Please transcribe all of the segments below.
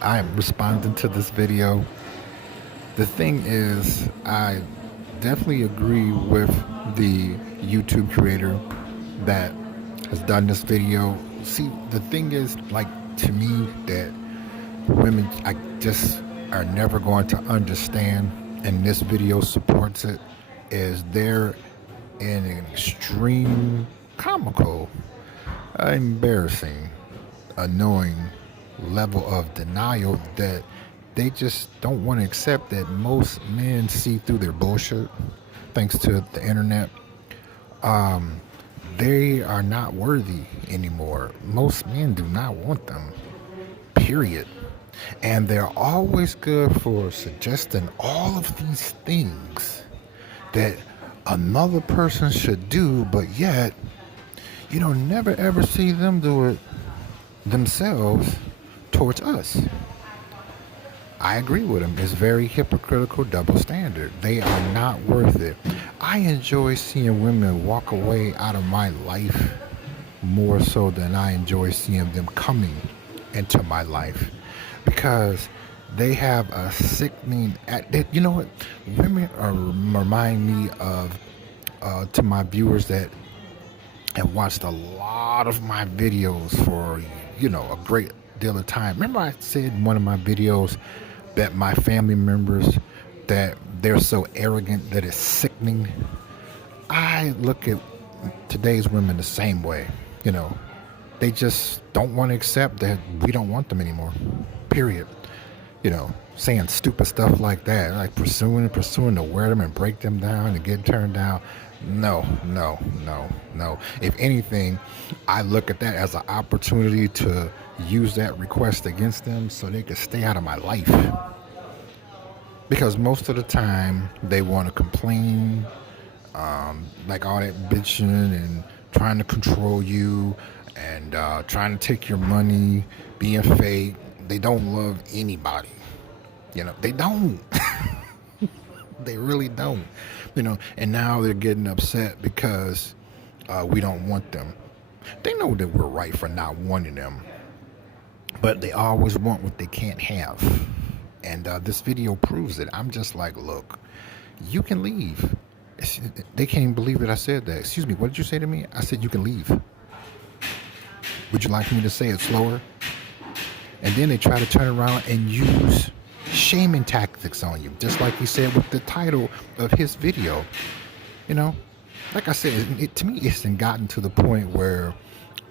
I am responding to this video. The thing is, I definitely agree with the YouTube creator that has done this video. See, the thing is, like, to me, that women, I just are never going to understand, and this video supports it, is they're in an extreme comical, embarrassing, annoying level of denial that they just don't want to accept that most men see through their bullshit thanks to the internet. They are not worthy anymore. Most men do not want them, period. And they're always good for suggesting all of these things that another person should do, but yet you don't never ever see them do it themselves towards us. I agree with them. It's very hypocritical, double standard. They are not worth it. I enjoy seeing women walk away out of my life more so than I enjoy seeing them coming into my life, because they have a sickening. You know what? Women remind me of, to my viewers that have watched a lot of my videos for, a great deal of time. Remember I said in one of my videos that my family members, that they're so arrogant that it's sickening. I look at today's women the same way. They just don't want to accept that we don't want them anymore, period. Saying stupid stuff like that, like pursuing to wear them and break them down and get turned down. No. If anything, I look at that as an opportunity to use that request against them so they can stay out of my life. Because most of the time they want to complain, like all that bitching and trying to control you and trying to take your money, being fake. They don't love anybody. They don't. They really don't. And now they're getting upset because we don't want them. They know that we're right for not wanting them, but they always want what they can't have. And this video proves it. I'm just like, look, you can leave. They can't even believe that I said that. Excuse me, what did you say to me? I said you can leave. Would you like me to say it slower? And then they try to turn around and use shaming tactics on you, just like he said with the title of his video. Like I said, to me, it's gotten to the point where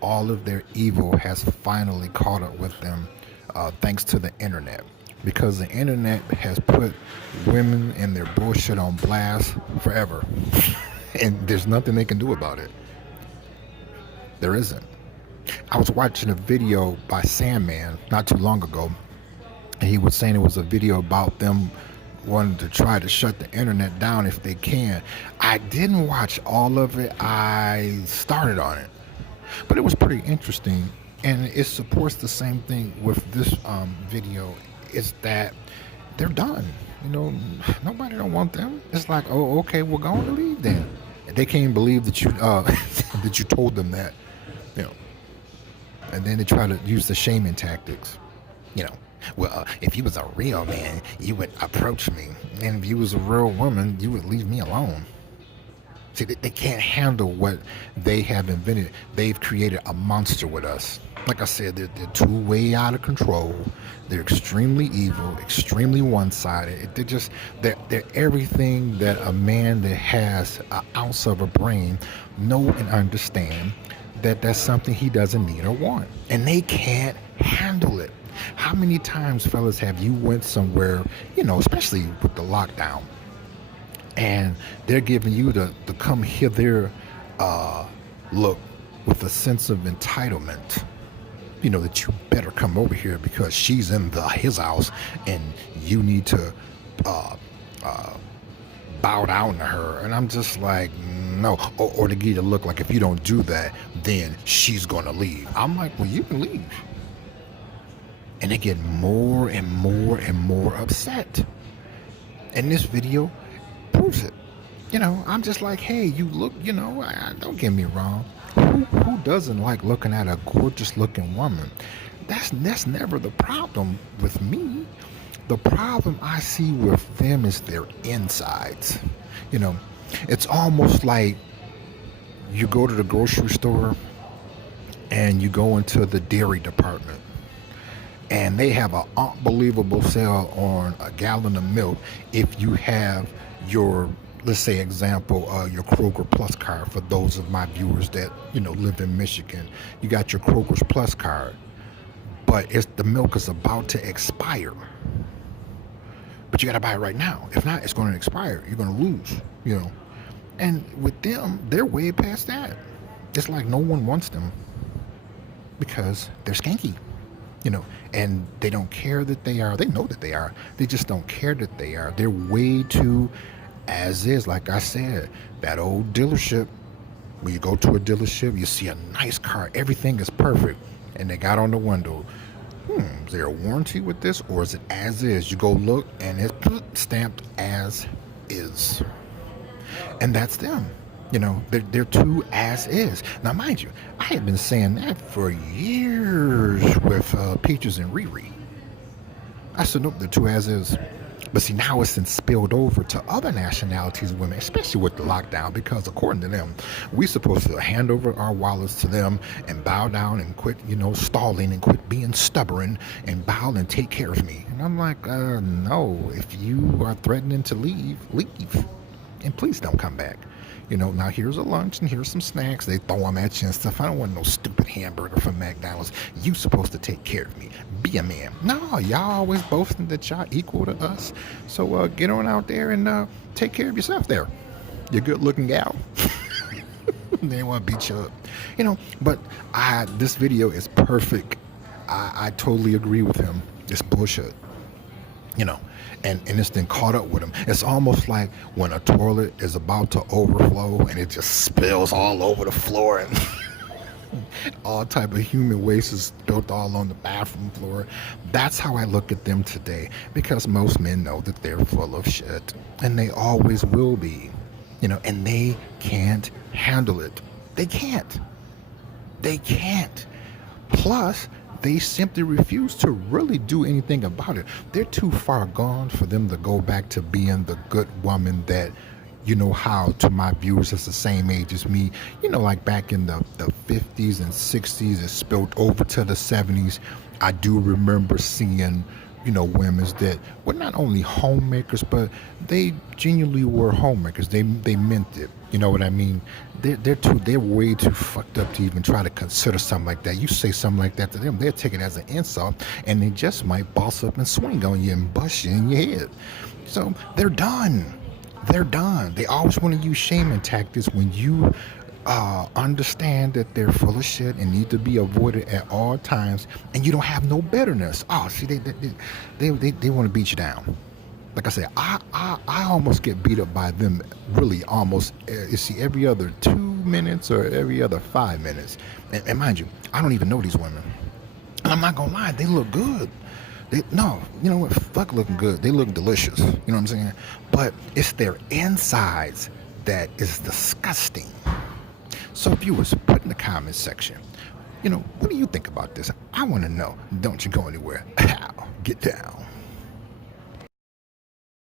all of their evil has finally caught up with them, thanks to the internet. Because the internet has put women and their bullshit on blast forever. And there's nothing they can do about it. There isn't. I was watching a video by Sandman not too long ago, and he was saying it was a video about them wanting to try to shut the internet down if they can. I didn't watch all of it. I started on it, but it was pretty interesting, and it supports the same thing with this video. Is that they're done. Nobody don't want them. It's like, oh, okay, we're going to leave then. They can't believe that you that you told them that. And then they try to use the shaming tactics. Well, if you was a real man, you would approach me, and if you was a real woman, you would leave me alone. See, they can't handle what they have invented. They've created a monster with us. Like I said, they're too way out of control. They're extremely evil, extremely one-sided. They're everything that a man that has an ounce of a brain know and understand that that's something he doesn't need or want. And they can't handle it. How many times, fellas, have you went somewhere, especially with the lockdown, and they're giving you the come hither look with a sense of entitlement. You know that you better come over here because she's in his house, and you need to uh, uh, bow down to her. And I'm just like, no. Or to get you to look like if you don't do that, then she's gonna leave. I'm like, well, you can leave. And they get more and more and more upset. And this video proves it. You know, I'm just like, hey, you look, don't get me wrong. Who doesn't like looking at a gorgeous looking woman? That's never the problem with me. The problem I see with them is their insides. You know, it's almost like you go to the grocery store and you go into the dairy department and they have an unbelievable sale on a gallon of milk if you have your, let's say example, your Kroger Plus card. For those of my viewers that live in Michigan, you got your Kroger's Plus card, but the milk is about to expire, but you got to buy it right now. If not, it's going to expire. You're going to lose. And with them, they're way past that. It's like no one wants them because they're skanky. And they don't care that they are. They know that they are. They just don't care that they are. They're way too as is. Like I said, that old dealership, when you go to a dealership, you see a nice car, everything is perfect, and they got on the window, is there a warranty with this, or is it as is? You go look, and it's stamped as is. And that's them. They're too as is. Now, mind you, I had been saying that for years with Peaches and Riri. I said, nope, they're too as is. But see, now it's been spilled over to other nationalities of women, especially with the lockdown, because according to them, we're supposed to hand over our wallets to them and bow down and quit, stalling and quit being stubborn and bow and take care of me. And I'm like, no, if you are threatening to leave, leave. And please don't come back. Now here's a lunch and here's some snacks. They throw them at you and stuff. I don't want no stupid hamburger from McDonald's. You supposed to take care of me. Be a man. No, y'all always boasting that y'all equal to us. So get on out there and take care of yourself there. You're good looking gal. They want to beat you up. But this video is perfect. I totally agree with him. It's bullshit. And it's been caught up with them. It's almost like when a toilet is about to overflow and it just spills all over the floor and all type of human waste is spilled all on the bathroom floor. That's how I look at them today, because most men know that they're full of shit, and they always will be, and they can't handle it. They can't. Plus, they simply refuse to really do anything about it. They're too far gone for them to go back to being the good woman that, how to my viewers that's the same age as me, like back in the 50s and 60s, it spilled over to the 70s. I do remember seeing, women that were not only homemakers, but they genuinely were homemakers. They meant it. You know what I mean? They're way too fucked up to even try to consider something like that. You say something like that to them, they'll take it as an insult, and they just might boss up and swing on you and bust you in your head. So they're done. They always want to use shaming tactics when you understand that they're full of shit and need to be avoided at all times, and you don't have no bitterness. Oh, see, they want to beat you down. Like I said, I almost get beat up by them, really almost, every other 2 minutes or every other 5 minutes. And mind you, I don't even know these women. And I'm not going to lie, they look good. No, you know what, fuck looking good. They look delicious, you know what I'm saying? But it's their insides that is disgusting. So viewers, put in the comments section, what do you think about this? I want to know. Don't you go anywhere. Get down.